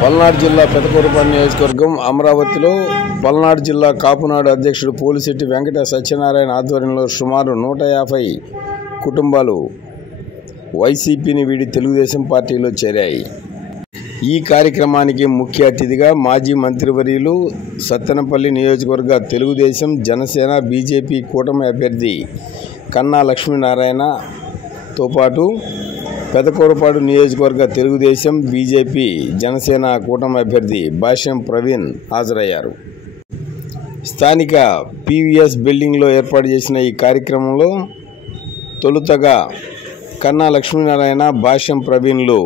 పల్నాడు జిల్లా పెదకూరుపాడు నియోజకవర్గం అమరావతిలో పల్నాడు జిల్లా కాపునాడు అధ్యక్షుడు పోలిశెట్టి వెంకట సత్యనారాయణ ఆధ్వర్యంలో సుమారు 150 కుటుంబాలు వైసీపీని వీడి తెలుగుదేశం పార్టీలో చేరాయి. ఈ కార్యక్రమానికి ముఖ్య అతిథిగా మాజీ మంత్రివర్యులు సత్తెనపల్లి నియోజకవర్గ తెలుగుదేశం జనసేన బీజేపీ కూటమి అభ్యర్థి కన్నా లక్ష్మీనారాయణతో పాటు పెదకూరుపాడు నియోజకవర్గ తెలుగుదేశం బీజేపీ జనసేన కూటమి అభ్యర్థి భాష్యం ప్రవీణ్ హాజరయ్యారు. స్థానిక పీవీఎస్ బిల్డింగ్లో ఏర్పాటు చేసిన ఈ కార్యక్రమంలో తొలుతగా కన్నా లక్ష్మీనారాయణ భాష్యం ప్రవీణ్లు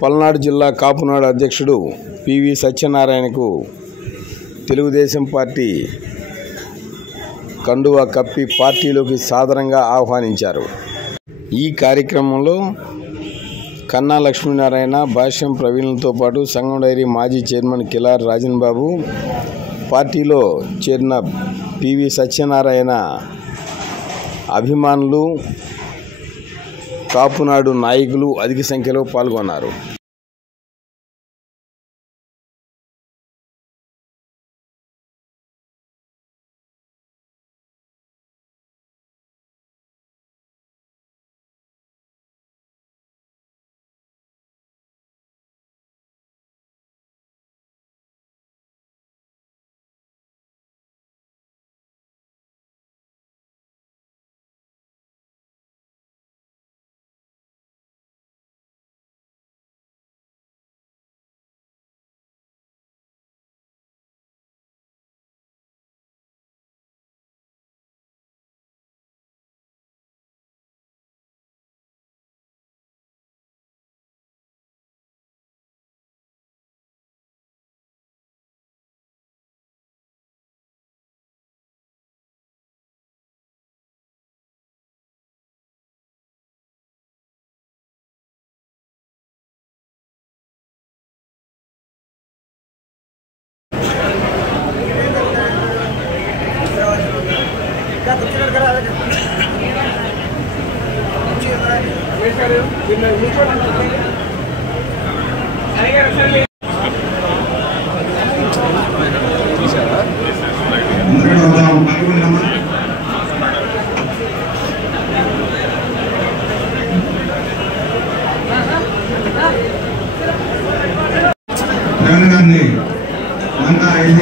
పల్నాడు జిల్లా కాపునాడు అధ్యక్షుడు పివి సత్యనారాయణకు తెలుగుదేశం పార్టీ కండువా కప్పి పార్టీలోకి సాదరంగా ఆహ్వానించారు. ఈ కార్యక్రమంలో కన్నా లక్ష్మీనారాయణ భాష్యం ప్రవీణ్లతో పాటు సంఘం డైరీ మాజీ చైర్మన్ కిలార్ రాజన్ బాబు, పార్టీలో చేరిన పివి సత్యనారాయణ అభిమానులు, కాపునాడు నాయకులు అధిక సంఖ్యలో పాల్గొన్నారు.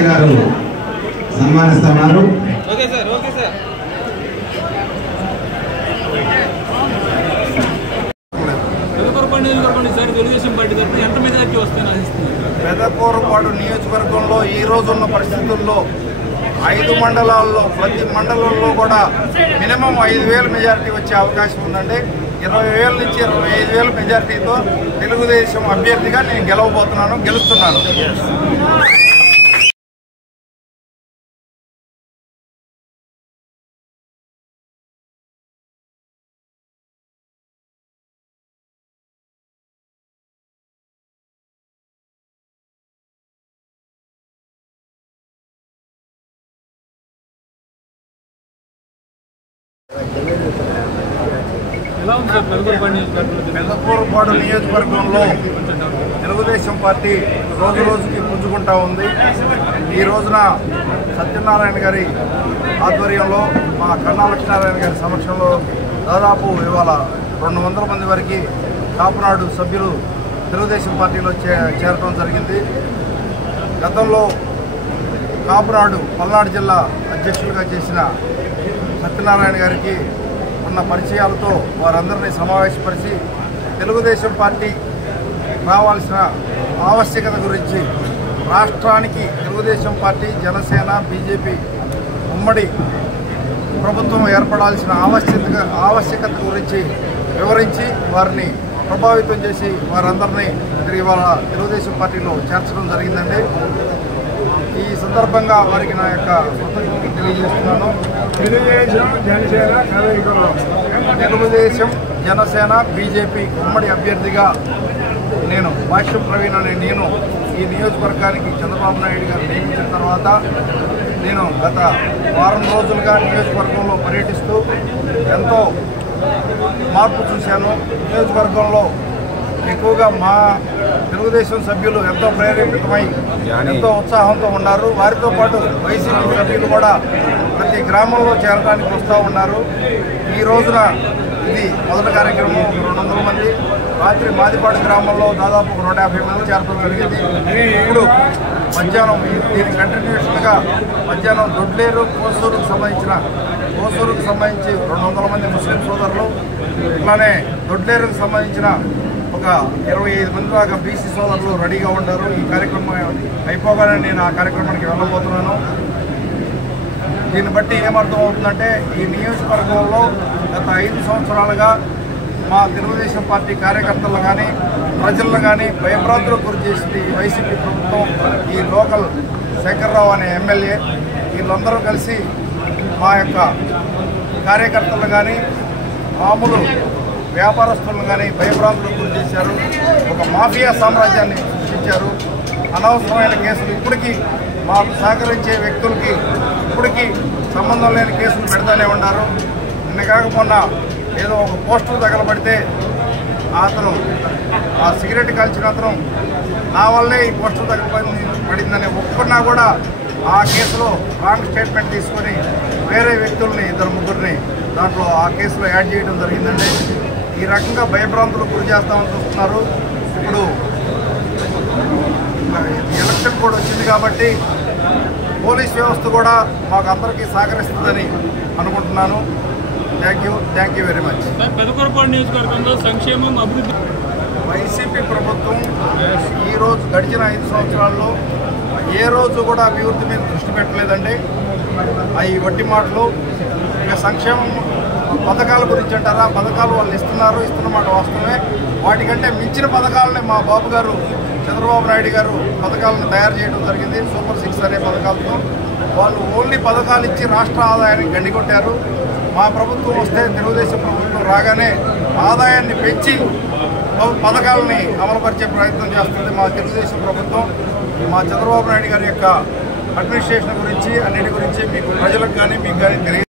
గారు సన్మానిస్తున్నారు. పెదకూరుపాడు నియోజకవర్గంలో ఈ రోజున్న పరిస్థితుల్లో 5 మండలాల్లో ప్రతి మండలంలో కూడా మినిమం 5,000 మెజారిటీ వచ్చే అవకాశం ఉందండి. 20,000 నుంచి 25,000 మెజారిటీతో తెలుగుదేశం అభ్యర్థిగా నేను గెలుస్తున్నాను. పెదకూరుపాడు నియోజకవర్గంలో తెలుగుదేశం పార్టీ రోజుకి పుంజుకుంటా ఉంది. ఈ రోజున సత్యనారాయణ గారి ఆధ్వర్యంలో, మా కన్నా లక్ష్మీనారాయణ గారి సమక్షంలో దాదాపు ఇవాళ 200 మంది వరకు కాపునాడు సభ్యులు తెలుగుదేశం పార్టీలో చేరడం జరిగింది. గతంలో కాపునాడు పల్నాడు జిల్లా అధ్యక్షులుగా చేసిన సత్యనారాయణ గారికి ఉన్న పరిచయాలతో వారందరినీ సమావేశపరిచి తెలుగుదేశం పార్టీ రావాల్సిన ఆవశ్యకత గురించి, రాష్ట్రానికి తెలుగుదేశం పార్టీ, జనసేన, బీజేపీ ఉమ్మడి ప్రభుత్వం ఏర్పడాల్సిన ఆవశ్యకత గురించి వివరించి వారిని ప్రభావితం చేసి వారందరినీ ఇవాళ తెలుగుదేశం పార్టీలో చేర్చడం జరిగిందండి. ఈ సందర్భంగా వారికి నా యొక్క కృతజ్ఞతలు తెలియజేస్తున్నాను. తెలుగుదేశం జనసేన బీజేపీ ఉమ్మడి అభ్యర్థిగా నేను భాష్యం ప్రవీణ్ అనే నేను ఈ నియోజకవర్గానికి చంద్రబాబు నాయుడు గారు నియమించిన తర్వాత నేను గత వారం రోజులుగా నియోజకవర్గంలో పర్యటిస్తూ ఎంతో మార్పు చూశాను. నియోజకవర్గంలో ఎక్కువగా మా తెలుగుదేశం సభ్యులు ఎంతో ప్రేరేపితమై ఎంతో ఉత్సాహంతో ఉన్నారు. వారితో పాటు వైసీపీ సభ్యులు కూడా ప్రతి గ్రామంలో చేరడానికి వస్తూ ఉన్నారు. ఈ రోజున ఇది మొదటి కార్యక్రమం 200 మంది, రాత్రి మాదిపాడు గ్రామంలో దాదాపు 150 మంది చేరడం జరిగింది. ఇప్పుడు మధ్యాహ్నం దీని కంటిన్యూషన్గా మధ్యాహ్నం దొడ్లేరు కోసూరుకు సంబంధించి 200 మంది ముస్లిం సోదరులు, ఇట్లానే దొడ్లేరుకు సంబంధించిన ఒక 25 మంది దాకా బీసీ సోదరులు రెడీగా ఉంటారు. ఈ కార్యక్రమం అయిపోగానే నేను ఆ కార్యక్రమానికి వెళ్ళబోతున్నాను. దీన్ని బట్టి ఏమర్థం అవుతుందంటే ఈ నియోజకవర్గంలో గత 5 సంవత్సరాలుగా మా తెలుగుదేశం పార్టీ కార్యకర్తలను కానీ ప్రజలను కానీ భయభ్రాంతులకు గురి చేసింది వైసీపీ ప్రభుత్వం. ఈ లోకల్ శంకర్రావు అనే ఎమ్మెల్యే వీళ్ళందరూ కలిసి మా యొక్క కార్యకర్తలను కానీ మామూలు వ్యాపారస్తులను కానీ భయభ్రాంతులకు గురి చేశారు. ఒక మాఫియా సామ్రాజ్యాన్ని సృష్టించారు. అనవసరమైన కేసులు ఇప్పటికీ మాకు సహకరించే వ్యక్తులకి ఇప్పటికీ సంబంధం లేని కేసులు పెడతానే ఉన్నారు. నిన్న కాక మొన్న ఏదో ఒక పోస్టర్ తగలబడితే అతను ఆ సిగరెట్ కాల్చిన అతను నా వల్లే ఈ పోస్టర్ తగలబడిందని ఒప్పుకున్నా కూడా ఆ కేసులో రాంగ్ స్టేట్మెంట్ తీసుకొని వేరే వ్యక్తుల్ని 2-3 దాంట్లో ఆ కేసులో యాడ్ చేయడం జరిగిందండి. ఈ రకంగా భయభ్రాంతులకు గురి చేస్తామని చూస్తున్నారు. ఇప్పుడు ఎలక్షన్ కూడా వచ్చింది కాబట్టి పోలీస్ వ్యవస్థ కూడా మాకు అందరికీ సహకరిస్తుందని అనుకుంటున్నాను. Thank you very much. Pedakurapadu నియోజకవర్గంలో సంక్షేమం అభివృద్ధి వైసీపీ ప్రభుత్వం ఈరోజు గడిచిన 5 సంవత్సరాల్లో ఏ రోజు కూడా అభివృద్ధి మీద దృష్టి పెట్టలేదండి. అవి వట్టి మాటలు. ఇక సంక్షేమం పథకాల గురించి అంటారా, పథకాలు వాళ్ళు ఇస్తున్నమాట వాస్తవమే. వాటికంటే మించిన పథకాలని మా బాబు గారు చంద్రబాబు నాయుడు గారు పథకాలను తయారు చేయడం జరిగింది. సూపర్ 6 అనే పథకాలతో వాళ్ళు ఓన్లీ పథకాలు ఇచ్చి రాష్ట్ర ఆదాయాన్ని గండికొట్టారు. మా ప్రభుత్వం వస్తే తెలుగుదేశం ప్రభుత్వం రాగానే ఆదాయాన్ని పెంచి పథకాలని అమలుపరిచే ప్రయత్నం చేస్తుంది మా తెలుగుదేశం ప్రభుత్వం. మా చంద్రబాబు నాయుడు గారి యొక్క అడ్మినిస్ట్రేషన్ గురించి అన్నిటి గురించి మీకు ప్రజలకు కానీ మీకు కానీ తెలియదు.